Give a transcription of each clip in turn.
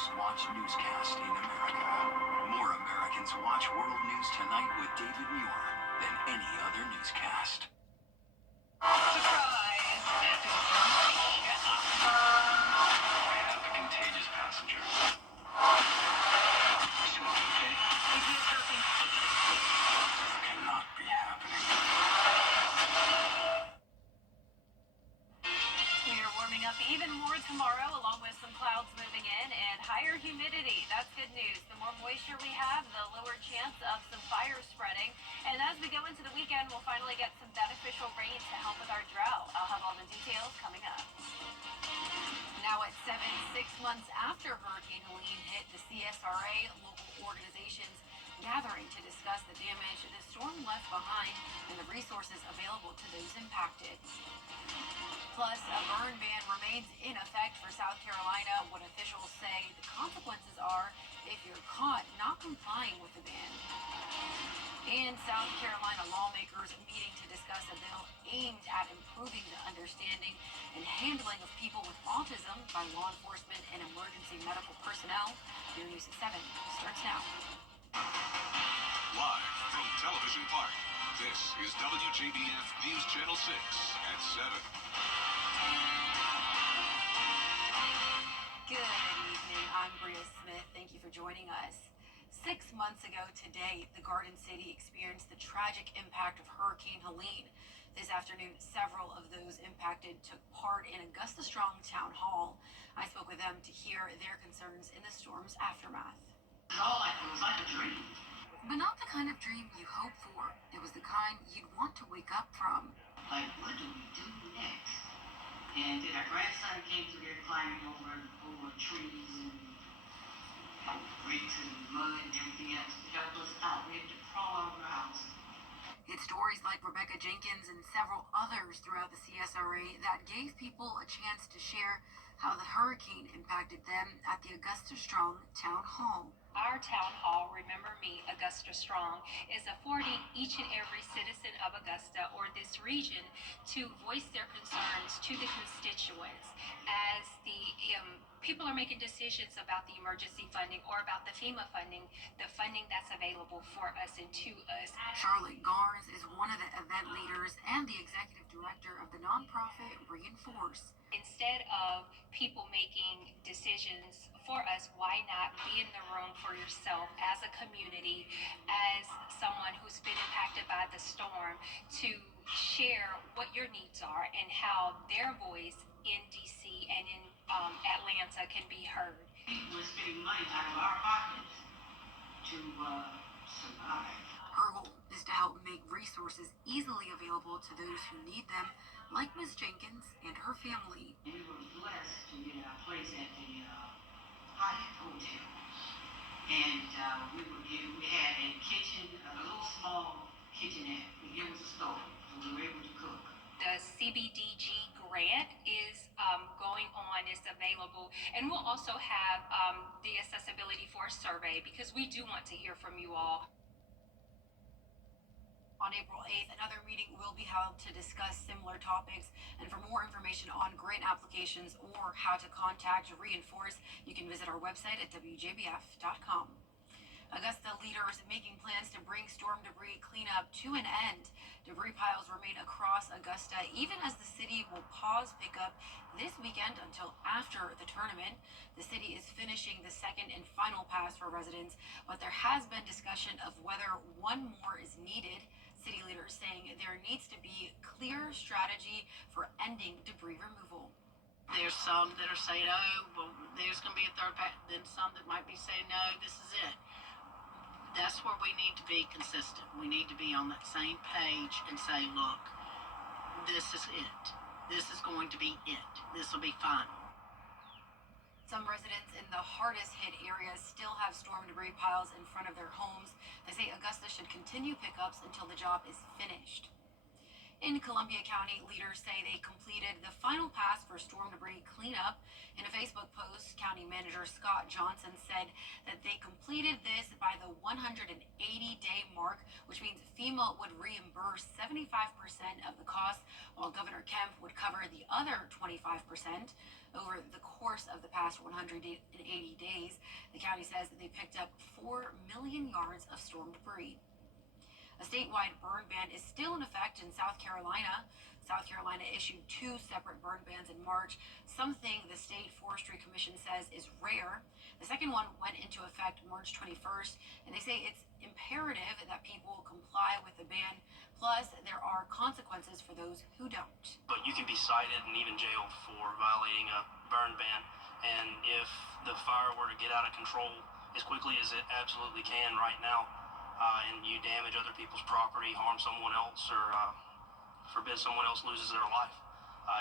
most watched newscast in America. More Americans watch World News Tonight with David Muir than any other newscast. Surprise! I have a contagious passenger. Is she okay? Is he hurting? This cannot be happening. We are warming up even more tomorrow, along with some clouds moving in and higher humidity. That's good news. The more moisture we have, the lower chance of some fires spreading. And as we go into the weekend, we'll finally get some beneficial rain to help with our drought. I'll have all the details coming up. Now at 7, 6 months after Hurricane Helene hit, the CSRA, local organizations gathering to discuss the damage the storm left behind and the resources available to those impacted. Plus, a burn ban remains in effect for South Carolina. What officials say the consequences are if you're caught not complying with the ban. And South Carolina lawmakers meeting to discuss a bill aimed at improving the understanding and handling of people with autism by law enforcement and emergency medical personnel. Your News at 7 starts now. Live from Television Park, this is WJBF News Channel 6 at 7. Good evening, I'm Bria Smith. Thank you for joining us. 6 months ago today, the Garden City experienced the tragic impact of Hurricane Helene. This afternoon, several of those impacted took part in Augusta Strong Town Hall. I spoke with them to hear their concerns in the storm's aftermath. It was like a dream. But not the kind of dream you hope for. It was the kind you'd want to wake up from. Like, what do we do next? And then our grandson came through there climbing over trees and bricks and mud and everything else to help us out. We had to crawl out of our house. It's stories like Rebecca Jenkins and several others throughout the CSRA that gave people a chance to share how the hurricane impacted them at the Augusta Strong Town Hall. Our town hall, Remember Me, Augusta Strong, is affording each and every citizen of Augusta or this region to voice their concerns to the constituents as the people are making decisions about the emergency funding or about the FEMA funding, the funding that's available for us and to us. Charlotte Garnes is one of the event leaders and the executive director of the nonprofit Reinforce. Instead of people making decisions for us, why not be in the room for yourself as a community, as someone who's been impacted by the storm, to share what your needs are and how their voice in DC and in Atlanta can be heard. We're spending money out of our pockets to survive. Her goal is to help make resources easily available to those who need them, like Ms. Jenkins and her family. We were blessed to get a place at the Hyatt Hotel. And we had a kitchen, a little small kitchenette. It was a stove, so we were able to cook. The CBDG grant is going on, is available, and we'll also have the accessibility for a survey because we do want to hear from you all. On April 8th, another meeting will be held to discuss similar topics. And for more information on grant applications or how to contact Reinforce, you can visit our website at WJBF.com. Augusta leaders making plans to bring storm debris cleanup to an end. Debris piles remain across Augusta, even as the city will pause pickup this weekend until after the tournament. The city is finishing the second and final pass for residents, but there has been discussion of whether one more is needed. City leaders saying there needs to be clear strategy for ending debris removal. There's some that are saying, oh, well, there's going to be a third pass. Then some that might be saying, no, this is it. That's where we need to be consistent. We need to be on that same page and say, look, this is it. This is going to be it. This will be final. Some residents in the hardest hit areas still have storm debris piles in front of their homes. They say Augusta should continue pickups until the job is finished. In Columbia County, leaders say they completed the final pass for storm debris cleanup. In a Facebook post, County Manager Scott Johnson said that they completed this by the 180-day mark, which means FEMA would reimburse 75% of the cost, while Governor Kemp would cover the other 25%. Over the course of the past 180 days, the county says that they picked up 4 million yards of storm debris. A statewide burn ban is still in effect in South Carolina. South Carolina issued 2 separate burn bans in March, something the State Forestry Commission says is rare. The second one went into effect March 21st, and they say it's imperative that people comply with the ban. Plus, there are consequences for those who don't. But you can be cited and even jailed for violating a burn ban. And if the fire were to get out of control as quickly as it absolutely can right now, and you damage other people's property, harm someone else, or forbid someone else loses their life,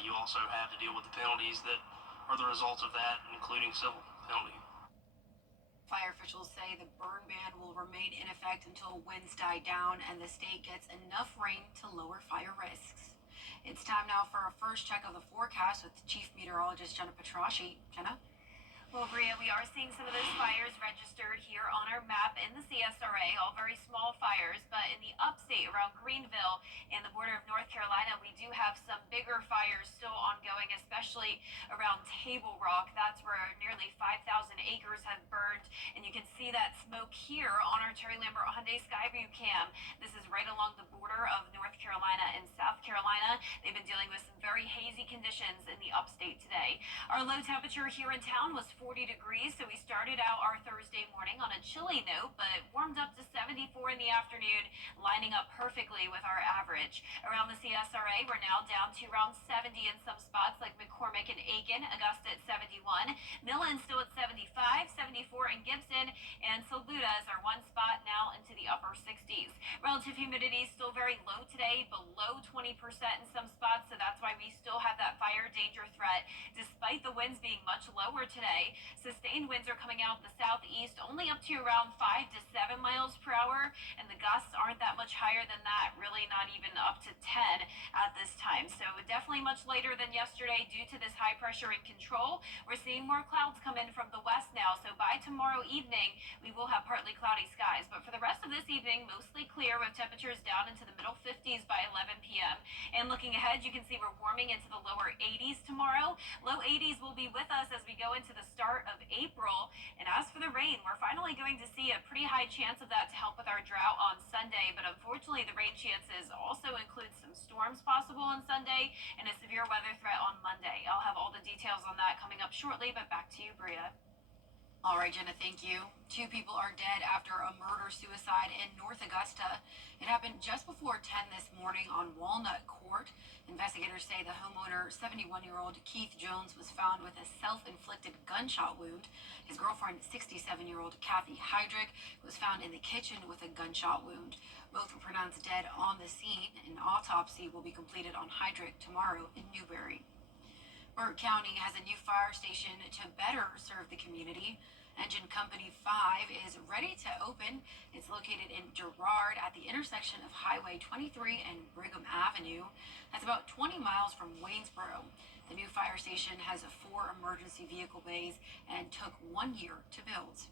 you also have to deal with the penalties that are the results of that, including civil penalty. Fire officials say the burn ban will remain in effect until winds die down and the state gets enough rain to lower fire risks. It's time now for our first check of the forecast with Chief Meteorologist Jenna Petrosci. Jenna? Well, Bria, we are seeing some of those fires registered here on our map in the CSRA, all very small fires, but in the upstate around Greenville and the border of North Carolina, we do have some bigger fires still ongoing, especially around Table Rock. That's where nearly 5,000 acres have burned, and you can see that smoke here on our Terry Lambert Hyundai Skyview cam. This is right along the border of North Carolina and South Carolina. They've been dealing with some very hazy conditions in the upstate today. Our low temperature here in town was 40 degrees, so we started out our Thursday morning on a chilly note, but warmed up to 74 in the afternoon, lining up perfectly with our average. Around the CSRA, we're now down to around 70 in some spots like McCormick and Aiken, Augusta at 71, Millen still at 75, 74 in Gibson, and Saluda is our one spot now into the upper 60s. Relative humidity is still very low today, below 20% in some spots, so that's why we still have that fire danger threat, despite the winds being much lower today. Sustained winds are coming out of the southeast, only up to around 5 to 7 miles per hour, and the gusts aren't that much higher than that, really not even up to 10 at this time. So definitely much later than yesterday due to this high pressure in control. We're seeing more clouds come in from the west now, so by tomorrow evening, we will have partly cloudy skies. But for the rest of this evening, mostly clear with temperatures down into the middle 50s by 11 p.m. And looking ahead, you can see we're warming into the lower 80s tomorrow. Low 80s will be with us as we go into the start of April. And as for the rain, we're finally going to see a pretty high chance of that to help with our drought on Sunday. But unfortunately, the rain chances also include some storms possible on Sunday and a severe weather threat on Monday. I'll have all the details on that coming up shortly, but back to you, Bria. All right, Jenna, thank you. 2 people are dead after a murder-suicide in North Augusta. It happened just before 10 this morning on Walnut Court. Investigators say the homeowner, 71-year-old Keith Jones, was found with a self-inflicted gunshot wound. His girlfriend, 67-year-old Kathy Heydrich, was found in the kitchen with a gunshot wound. Both were pronounced dead on the scene. An autopsy will be completed on Heydrich tomorrow in Newberry. Burt County has a new fire station to better serve the community. Engine Company 5 is ready to open. It's located in Girard at the intersection of Highway 23 and Brigham Avenue. That's about 20 miles from Waynesboro. The new fire station has 4 emergency vehicle bays and took 1 year to build.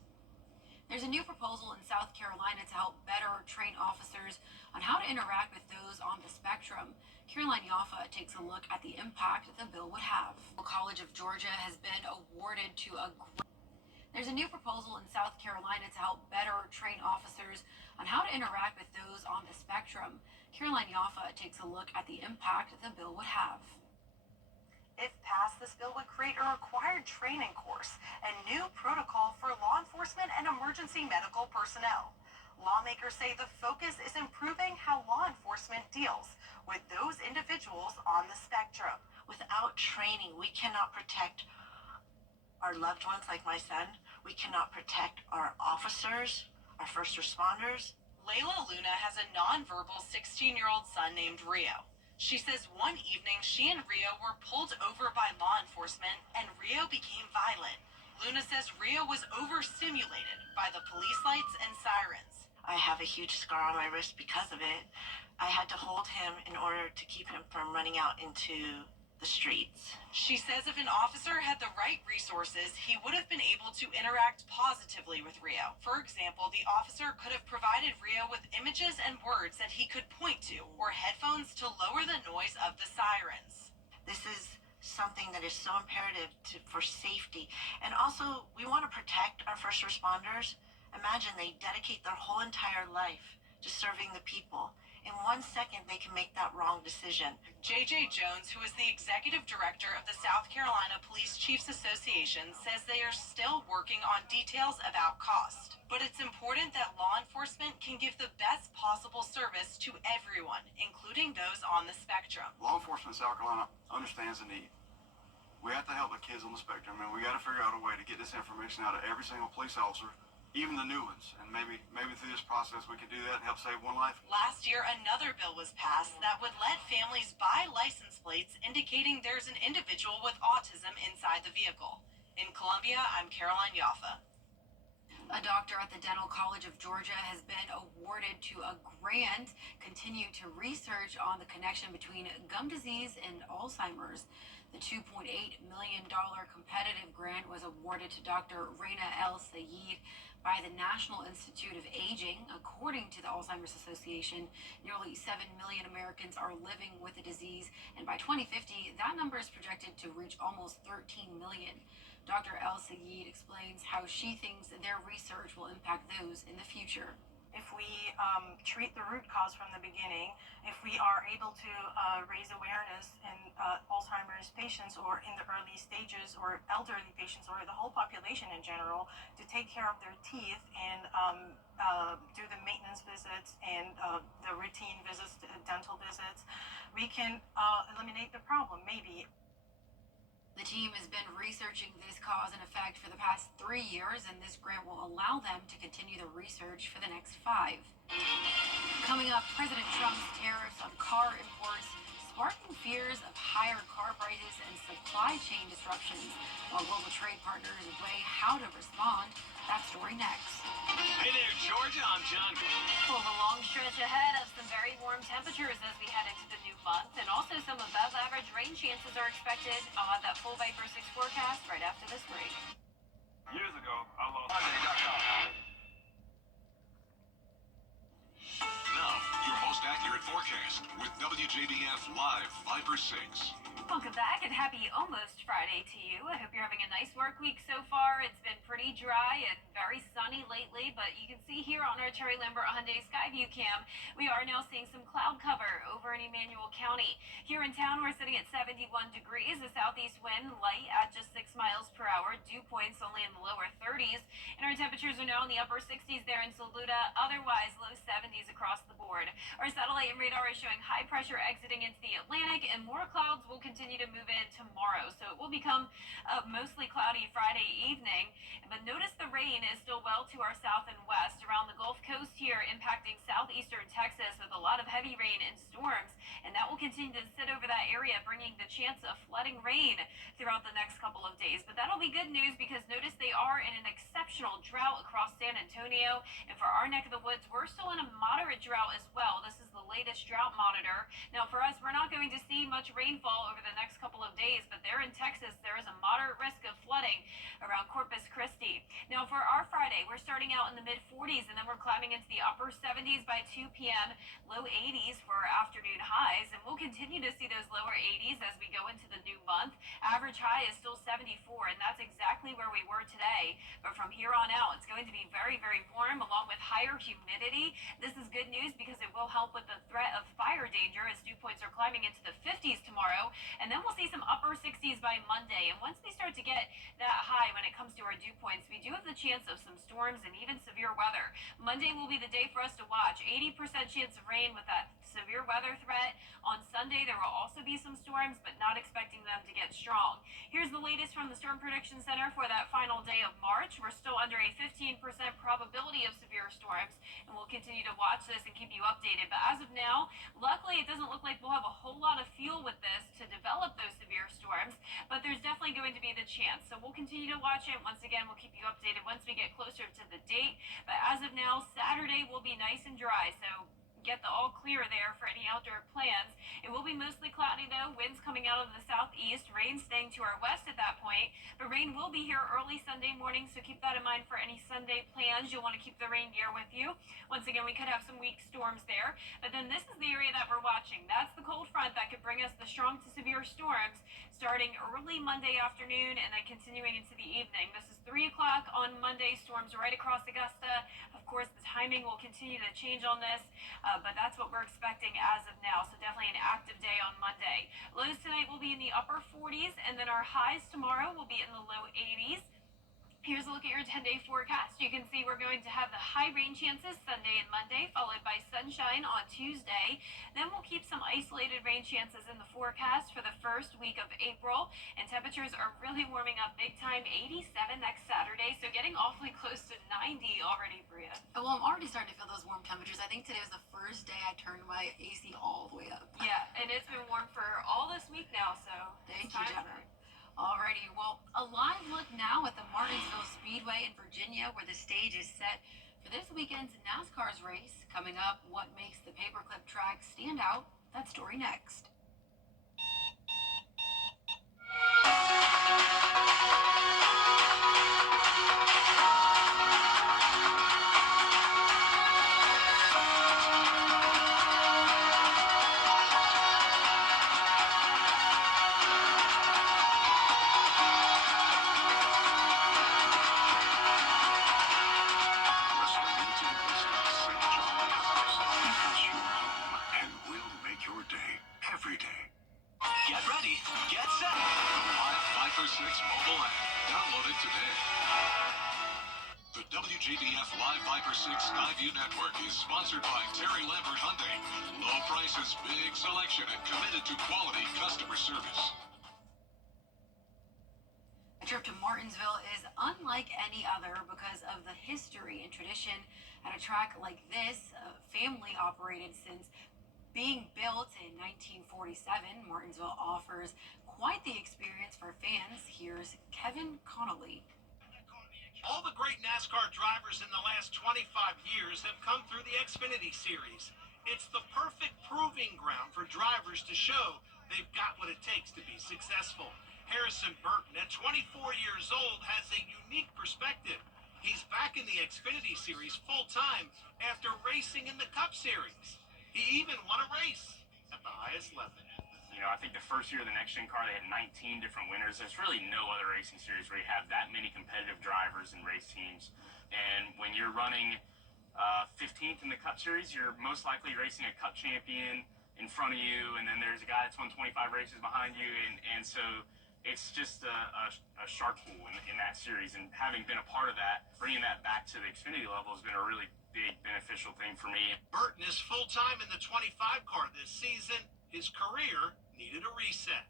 There's a new proposal in South Carolina to help better train officers on how to interact with those on the spectrum. Caroline Yaffa takes a look at the impact the bill would have. The College of Georgia has been awarded to a There's a new proposal in South Carolina to help better train officers on how to interact with those on the spectrum. Caroline Yaffa takes a look at the impact the bill would have. If passed, this bill would create a required training course and new protocol for law enforcement and emergency medical personnel. Lawmakers say the focus is improving how law enforcement deals with those individuals on the spectrum. Without training, we cannot protect our loved ones like my son. We cannot protect our officers, our first responders. Layla Luna has a nonverbal 16-year-old son named Rio. She says one evening she and Rio were pulled over by law enforcement and Rio became violent. Luna says Rio was overstimulated by the police lights and sirens. I have a huge scar on my wrist because of it. I had to hold him in order to keep him from running out into the streets. She says if an officer had the right resources, he would have been able to interact positively with Rio. For example, the officer could have provided Rio with images and words that he could point to or headphones to lower the noise of the sirens. This is something that is so imperative for safety. And also, we want to protect our first responders. Imagine they dedicate their whole entire life to serving the people. In 1 second, they can make that wrong decision. J.J. Jones, who is the executive director of the South Carolina Police Chiefs Association, says they are still working on details about cost. But it's important that law enforcement can give the best possible service to everyone, including those on the spectrum. Law enforcement in South Carolina understands the need. We have to help the kids on the spectrum, and we got to figure out a way to get this information out of every single police officer, even the new ones. And maybe through this process we can do that and help save one life. Last year, another bill was passed that would let families buy license plates indicating there's an individual with autism inside the vehicle. In Columbia, I'm Caroline Yaffa. A doctor at the Dental College of Georgia has been awarded to a grant continue to research on the connection between gum disease and Alzheimer's. The $2.8 million competitive grant was awarded to Dr. Raina El Sayed by the National Institute of Aging. According to the Alzheimer's Association, nearly 7 million Americans are living with the disease, and by 2050, that number is projected to reach almost 13 million. Dr. El Sayed explains how she thinks their research will impact those in the future. If we treat the root cause from the beginning, if we are able to raise awareness in Alzheimer's patients or in the early stages or elderly patients or the whole population in general to take care of their teeth and do the maintenance visits and the routine visits, dental visits, we can eliminate the problem, maybe. The team has been researching this cause and effect for the past 3 years, and this grant will allow them to continue the research for the next 5. Coming up, President Trump's tariffs on car imports sparking fears of higher car prices and supply chain disruptions, while global trade partners weigh how to respond. That story next. Hey there, Georgia. I'm John. Well, the long stretch ahead of some very warm temperatures as we head into the new month, and also some above average rain chances are expected. I'll have that full Viper 6 forecast right after this break. Years ago, I lost Now, your most accurate forecast with WJBF Live Viper 6. Welcome back and happy almost Friday to you. I hope you're having a nice work week so far. It's been pretty dry and very sunny lately, but you can see here on our Terry Lambert Hyundai Skyview cam, we are now seeing some cloud cover over in Emmanuel County. Here in town, we're sitting at 71 degrees, a southeast wind light at just 6 miles per hour, dew points only in the lower 30s, and our temperatures are now in the upper 60s there in Saluda, otherwise low 70s across the board. Our satellite and radar is showing high pressure exiting into the Atlantic, and more clouds will continue to move in tomorrow, so it will become a mostly cloudy Friday evening. But notice the rain is still well to our south and west around the Gulf Coast here, impacting southeastern Texas with a lot of heavy rain and storms, and that will continue to sit over that area, bringing the chance of flooding rain throughout the next couple of days. But that'll be good news because notice they are in an exceptional drought across San Antonio, and for our neck of the woods, we're still in a moderate drought as well. This is the latest drought monitor. Now for us, we're not going to see much rainfall over the next couple of days, but there in Texas, there is a moderate risk of flooding around Corpus Christi. Now for our Friday, we're starting out in the mid 40s and then we're climbing into the upper 70s by 2 p.m., low 80s for our afternoon highs, and we'll continue to see those lower 80s as we go into the new month. Average high is still 74, and that's exactly where we were today. But from here on out, it's going to be very, very warm along with higher humidity. This is good news because it will help with the threat of fire danger as dew points are climbing into the 50s tomorrow, and then we'll see some upper 60s by Monday. And once we start to get that high when it comes to our dew points, we do have the chance of some storms and even severe weather. Monday will be the day for us to watch. 80% chance of rain with that severe weather threat. On Sunday, there will also be some storms, but not expecting them to get strong. Here's the latest from the Storm Prediction Center for that final day of March. We're still under a 15% probability of severe storms, and we'll continue to watch this and keep you updated. But as of now, luckily, it doesn't look like we'll have a whole lot of fuel with this to develop those severe storms, but there's definitely going to be the chance. So we'll continue to watch it. Once again, we'll keep you updated once we get closer to the date. But as of now, Saturday will be nice and dry. So get the all clear there for any outdoor plans. It will be mostly cloudy though, winds coming out of the southeast, rain staying to our west at that point. But rain will be here early Sunday morning, so keep that in mind for any Sunday plans. You'll want to keep the reindeer with you. Once again, we could have some weak storms there. But then this is the area that we're watching. That's the cold front that could bring us the strong to severe storms starting early Monday afternoon and then continuing into the evening. This is 3 o'clock on Monday, storms right across Augusta. Of course, the timing will continue to change on this, but that's what we're expecting as of now. So definitely an active day on Monday. Lows tonight will be in the upper 40s, and then our highs tomorrow will be in the low 80s. Here's a look at your 10-day forecast. You can see we're going to have the high rain chances Sunday and Monday, followed by sunshine on Tuesday. Then we'll keep some isolated rain chances in the forecast for the first week of April. And temperatures are really warming up big time, 87 next Saturday. So getting awfully close to 90 already, Bria. Well, I'm already starting to feel those warm temperatures. I think today was the first day I turned my AC all the way up. Yeah, and it's been warm for all this week now, so thank you, Jenna. Alrighty, well, a live look now at the Martinsville Speedway in Virginia, where the stage is set for this weekend's NASCAR's race. Coming up, what makes the paperclip track stand out? That story next. Get ready, get set. The Live 5 for 6 mobile app. Download it today. The WJBF Live 5 for 6 Skyview Network is sponsored by Terry Lambert Hyundai. Low prices, big selection, and committed to quality customer service. A trip to Martinsville is unlike any other because of the history and tradition at a track like this, family operated since being built in 1947. Martinsville offers quite the experience for fans. Here's Kevin Connolly. All the great NASCAR drivers in the last 25 years have come through the Xfinity Series. It's the perfect proving ground for drivers to show they've got what it takes to be successful. Harrison Burton, at 24 years old, has a unique perspective. He's back in the Xfinity Series full-time after racing in the Cup Series. He even won a race at the highest level. You know, I think the first year of the Next Gen car, they had 19 different winners. There's really no other racing series where you have that many competitive drivers and race teams. And when you're running 15th in the Cup Series, you're most likely racing a Cup champion in front of you, and then there's a guy that's won 25 races behind you, and so it's just a shark pool in that series. And having been a part of that, bringing that back to the Xfinity level has been a really big beneficial thing for me. Burton is full-time in the 25 car this season. His career needed a reset.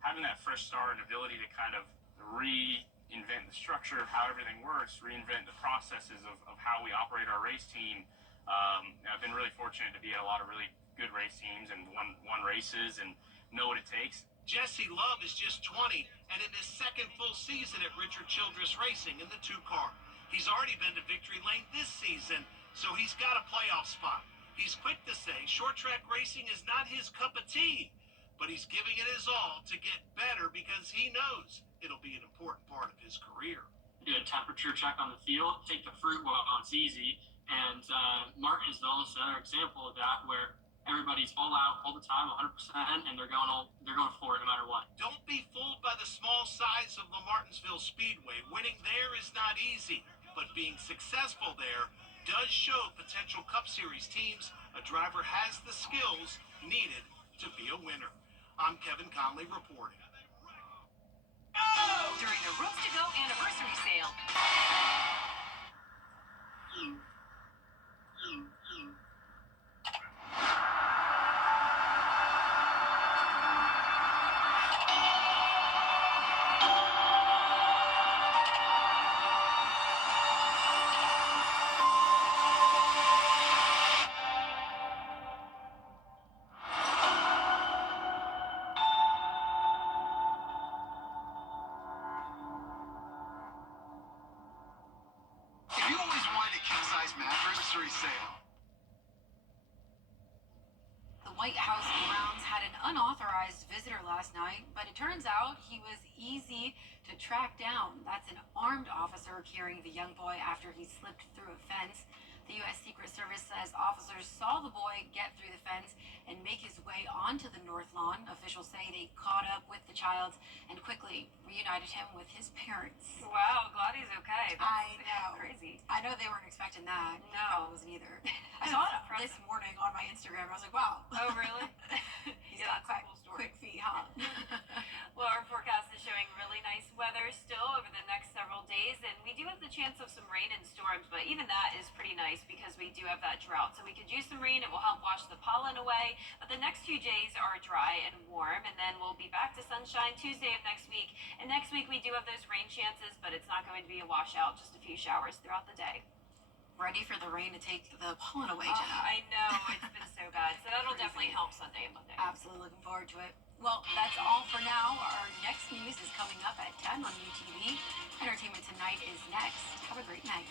Having that fresh start and ability to kind of reinvent the structure of how everything works, reinvent the processes of how we operate our race team. I've been really fortunate to be at a lot of really good race teams and won races and know what it takes. Jesse Love is just 20 and in his second full season at Richard Childress Racing in the 2-car. He's already been to victory lane this season, so he's got a playoff spot. He's quick to say short track racing is not his cup of tea, but he's giving it his all to get better because he knows it'll be an important part of his career. Do a temperature check on the field, take the fruit while it's easy, and Martinsville is another example of that where everybody's all out all the time, 100%, and they're going for it no matter what. Don't be fooled by the small size of the Martinsville Speedway. Winning there is not easy, but being successful there does show potential Cup Series teams a driver has the skills needed to be a winner. I'm Kevin Conley reporting. During the Roast to Go anniversary sale. If you always wanted a king-size mattress, sale. unauthorized visitor last night, but it turns out he was easy to track down. That's an armed officer carrying the young boy after he slipped through a fence. The U.S. Secret Service says officers saw the boy get through the fence and make his way onto the north lawn. Officials say they caught up with the child and quickly reunited him with his parents. Wow, glad he's okay. That's I know. crazy. I know they weren't expecting that. No. He probably wasn't either. I saw it this morning on my Instagram. I was like, wow. Oh, really? He's Yeah, got that's a cool story. quick feet, huh? Well, our forecast is showing really nice weather still over the next several days, and we do have the chance of some rain and storms, but even that is pretty nice because we do have that drought. So we could use some rain, it will help wash the pollen away, but the next few days are dry and warm, and then we'll be back to sunshine Tuesday of next week. And next week we do have those rain chances, but it's not going to be a washout, just a few showers throughout the day. Ready for the rain to take the pollen away, Oh, Jenna. I know, it's been so bad. So that'll definitely help Sunday and Monday. Absolutely looking forward to it. Well, that's all for now. Our next news is coming up at 10 on UTV. Entertainment Tonight is next. Have a great night.